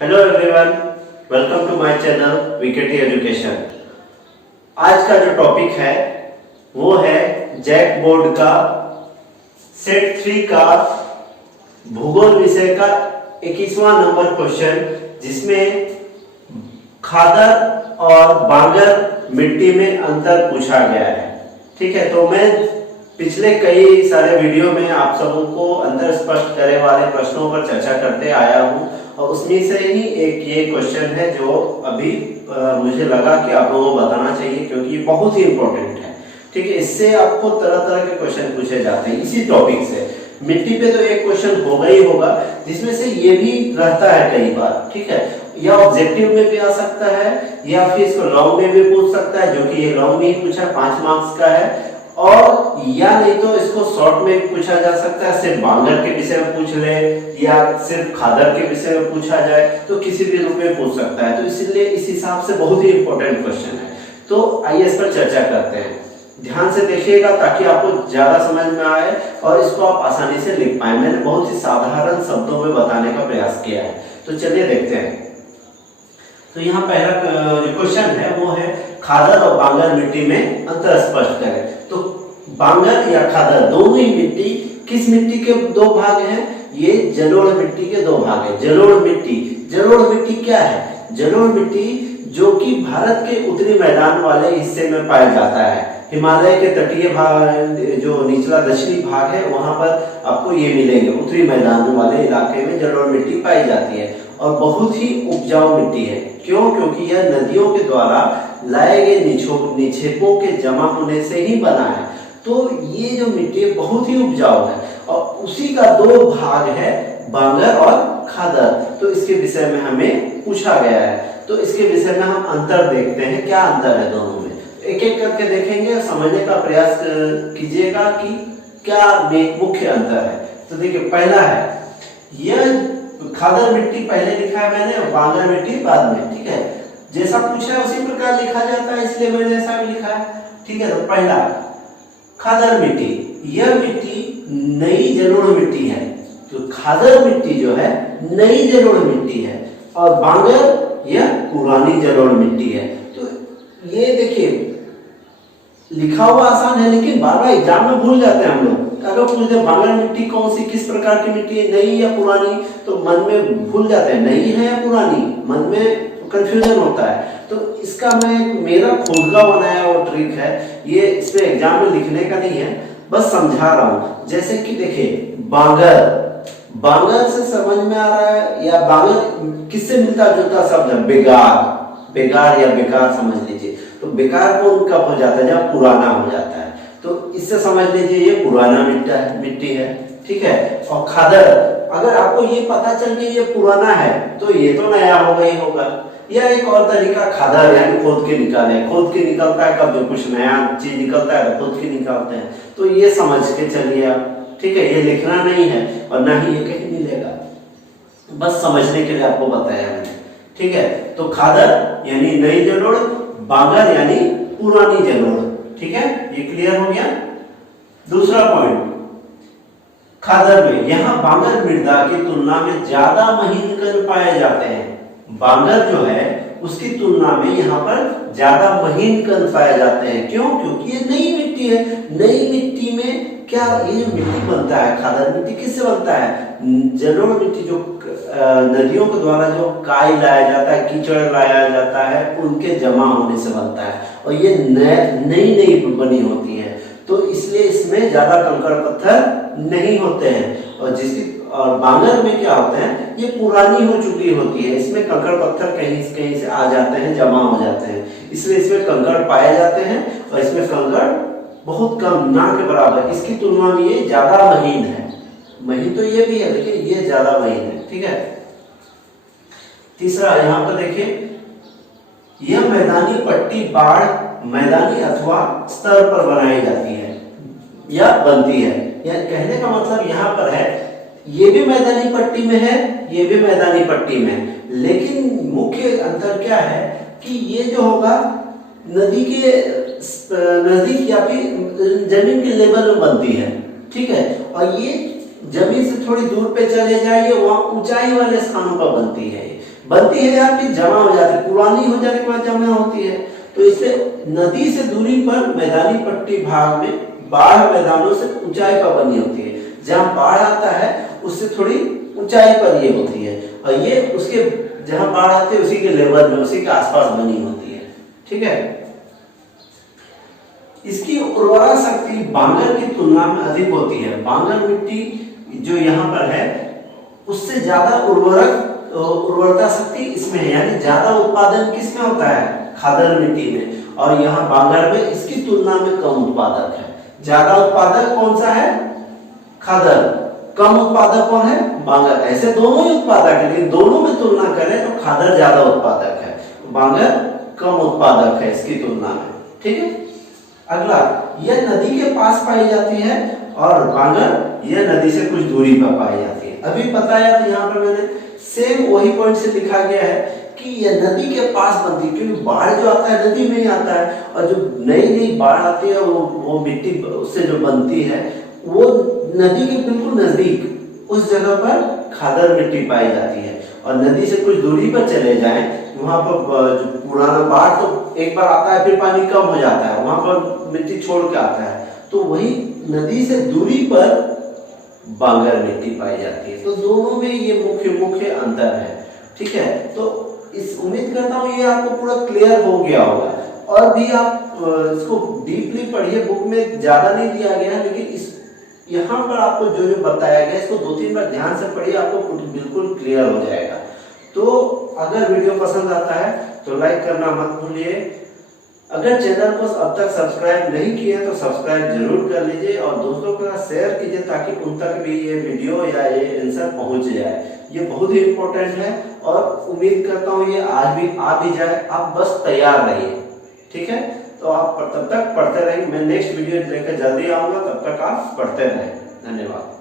Hello everyone, welcome to my channel VKT education. आज का जो टॉपिक है वो है जैक बोर्ड का सेट 3 का भूगोल विषय का 21वां नंबर क्वेश्चन, जिसमें खादर और बांगर मिट्टी में अंतर पूछा गया है। ठीक है, तो मैं पिछले कई सारे वीडियो में आप सबों को अंतर स्पष्ट करने वाले प्रश्नों पर चर्चा करते आया हूं और उसमें से ही एक ये क्वेश्चन है जो अभी मुझे लगा कि आप लोगों को बताना चाहिए, क्योंकि ये बहुत ही इंपॉर्टेंट है। ठीक है, इससे आपको तरह तरह के क्वेश्चन पूछे जाते हैं इसी टॉपिक से। मिट्टी पे तो एक क्वेश्चन होगा ही होगा, जिसमें से ये भी रहता है कई बार। ठीक है, या ऑब्जेक्टिव में भी आ सकता है या फिर इसको लॉन्ग में भी पूछ सकता है, जो कि ये लॉन्ग में ही पूछा 5 मार्क्स का है। और या नहीं तो इसको शॉर्ट में पूछा जा सकता है, सिर्फ बांगर के विषय में पूछ ले या सिर्फ खादर के विषय में पूछा जाए, तो किसी भी रूप में पूछ सकता है। तो इसलिए इस हिसाब से बहुत ही इंपॉर्टेंट क्वेश्चन है। तो आइए इस पर चर्चा करते हैं। ध्यान से देखिएगा ताकि आपको ज्यादा समझ में आए और इसको आप आसानी से लिख पाए। मैंने बहुत ही साधारण शब्दों में बताने का प्रयास किया है, तो चलिए देखते हैं। तो यहाँ पहला जो क्वेश्चन है वो है खादर और बांगर मिट्टी में अंतर स्पष्ट करें। तो बांगर या खादर दोनों ही मिट्टी किस मिट्टी के दो भाग हैं? ये जलोढ़ मिट्टी के दो भाग हैं। जलोढ़ मिट्टी क्या है? जलोढ़ मिट्टी जो कि भारत के उत्तरी मैदान वाले हिस्से में पाया जाता है। हिमालय के तटीय भाग, जो निचला दक्षिणी भाग है, वहां पर आपको ये मिलेंगे। उत्तरी मैदान वाले इलाके में जलोढ़ मिट्टी पाई जाती है और बहुत ही उपजाऊ मिट्टी है। क्यों? क्योंकि यह नदियों के द्वारा लाए गए निक्षेपों के जमा होने से ही बना है। तो ये जो मिट्टी है बहुत ही उपजाऊ है और उसी का दो भाग है, बांगर और खादर। तो इसके विषय में हमें पूछा गया है, तो इसके विषय में हम अंतर देखते हैं, क्या अंतर है दोनों में। एक एक करके देखेंगे, समझने का प्रयास कीजिएगा कि क्या मुख्य अंतर है। तो देखिए, पहला है यह खादर मिट्टी पहले लिखा है मैंने और बांगर मिट्टी बाद में। ठीक है, जैसा पूछा है उसी प्रकार लिखा जाता है, इसलिए मैंने ऐसा भी लिखा है। ठीक है, तो पहला खादर मिट्टी, यह मिट्टी नई जलोढ़ मिट्टी है। तो खादर मिट्टी जो है नई जलोढ़ मिट्टी है और बांगर यह पुरानी जलोढ़ मिट्टी है। तो ये देखिए, लिखा हुआ आसान है लेकिन बार बार एग्जाम में भूल जाते हैं हम लोग। अगर पूछते बांगर मिट्टी कौन सी, किस प्रकार की मिट्टी है, नई या पुरानी, तो मन में भूल जाते हैं नई है या पुरानी, मन में कंफ्यूजन होता है। तो इसका मेरा खुद का बनाया वो ट्रिक है, ये इसमें एग्जाम में लिखने का नहीं है, बस समझा रहा हूं। जैसे कि देखिए, बांगर से समझ में आ रहा है, या बांगर किससे मिलता जुलता शब्द है? बेकार या बेकार समझ लीजिए। तो बेकार कौन कब हो जाता है? जब पुराना हो जाता है। तो इससे समझ लीजिए ये पुराना मिट्टी है। ठीक है, और खादर, अगर आपको ये पता चल गया ये पुराना है तो ये तो नया होगा ही होगा। या एक और तरीका खादर यानी खोद के निकलता है, कब जो कुछ नया चीज निकलता है तो खोद के निकालते हैं। तो ये समझ के चलिए आप। ठीक है, ये लिखना नहीं है और ना ही ये कहीं मिलेगा, बस समझने के लिए आपको बताया मैंने। ठीक है, तो खादर यानी नई जलोढ़, बांगर यानी पुरानी जलोढ़। ठीक है, ये क्लियर हो गया। दूसरा पॉइंट, खादर में यहाँ बांगर मृदा की तुलना में ज्यादा महीन कण पाए जाते हैं। बांगर जो है उसकी तुलना में यहाँ पर ज्यादा महीन कण पाए जाते हैं। क्यों? क्योंकि ये नई मिट्टी है। नई मिट्टी में क्या ये जो मिट्टी बनता है, खादर मिट्टी किससे बनता है? जलोढ़ मिट्टी जो नदियों के द्वारा जो काई लाया जाता है, कीचड़ लाया जाता है, उनके जमा होने से बनता है और ये नई बनी होती है। तो इसलिए इसमें ज्यादा कंकड़ पत्थर नहीं होते हैं। और बांगर में क्या होते हैं, ये पुरानी हो चुकी होती है, इसमें कंकड़ पत्थर कहीं से आ जाते हैं, जमा हो जाते हैं, इसलिए इसमें कंकड़ पाए जाते हैं और इसमें कंकड़ बहुत कम, ना के बराबर। इसकी तुलना में ये ज्यादा महीन है। महीन तो ये भी है लेकिन ये ज्यादा महीन है। ठीक है, तीसरा यहाँ पर देखिए, यह मैदानी पट्टी बाढ़ मैदानी अथवा स्तर पर बनाई जाती है या बनती है। यह कहने का मतलब यहाँ पर है ये भी मैदानी पट्टी में है, ये भी मैदानी पट्टी में है, लेकिन मुख्य अंतर क्या है कि ये जो होगा नदी के नजदीक या फिर जमीन के लेवल में बनती है। ठीक है, और ये जमीन से थोड़ी दूर पे चले जाइए, वहां ऊंचाई वाले स्थानों पर बनती है। बनती है या फिर जमा हो जाती है, पुरानी हो जाने के बाद जमा होती है। तो इससे नदी से दूरी पर मैदानी पट्टी भाग में बाढ़ मैदानों से ऊंचाई पर बनी होती है। जहाँ बाढ़ आता है उससे थोड़ी ऊंचाई पर ये होती है, और ये उसके जहाँ बाढ़ आती है उसी के लेवल में, उसी के आसपास बनी होती है। ठीक है, इसकी उर्वरा शक्ति बांगर की तुलना में अधिक होती है। बांगर मिट्टी जो यहाँ पर है उससे ज्यादा उर्वरता शक्ति इसमें है, यानी ज्यादा उत्पादन किसमें होता है, खादर मिट्टी में, और यहाँ बांगर में इसकी तुलना में कम उत्पादक है। ज्यादा उत्पादक कौन सा है, खादर, कम उत्पादक कौन है, बांगर। ऐसे दोनों ही उत्पादक है, लेकिन दोनों में तुलना करें तो खादर ज्यादा उत्पादक है, बांगर कम उत्पादक है इसकी तुलना में। ठीक है, अगला, यह नदी के पास पाई जाती है और बांगर यह नदी से कुछ दूरी पर पाई जाती है। अभी बताया तो यहाँ पर मैंने सेम वही पॉइंट से लिखा गया है कि यह नदी के पास बनती है, क्योंकि बाढ़ जो आता है नदी में ही आता है, और जो नई नई बाढ़ आती है वो मिट्टी उससे जो बनती है वो नदी के बिल्कुल नजदीक उस जगह पर खादर मिट्टी पाई जाती है। और नदी से कुछ दूरी पर चले जाएं, वहां पर जो पुराना बाढ़ तो एक बार आता है फिर पानी कम हो जाता है, वहां पर मिट्टी छोड़ के आता है, तो वही नदी से दूरी पर बांगर मिट्टी पाई जाती है। तो दोनों में ये मुख्य अंतर है। ठीक है, तो इस उम्मीद करता हूँ ये आपको पूरा क्लियर हो गया होगा। और भी आप इसको डीपली पढ़िए, बुक में ज्यादा नहीं दिया गया, लेकिन इस यहाँ पर आपको जो जो बताया गया इसको 2-3 बार ध्यान से पढ़िए, आपको बिल्कुल क्लियर हो जाएगा। तो अगर वीडियो पसंद आता है तो लाइक करना मत भूलिए। अगर चैनल को अब तक सब्सक्राइब नहीं किया तो सब्सक्राइब जरूर कर लीजिए और दोस्तों के साथ शेयर कीजिए, ताकि उन तक भी ये वीडियो या ये आंसर पहुंच जाए। ये बहुत ही इंपॉर्टेंट है और उम्मीद करता हूँ ये आज भी आ भी जाए, आप बस तैयार रहिए। ठीक है, तो आप तब तक पढ़ते रहेंगे। मैं नेक्स्ट वीडियो लेकर जल्दी आऊंगा, तब तक आप पढ़ते रहें। धन्यवाद।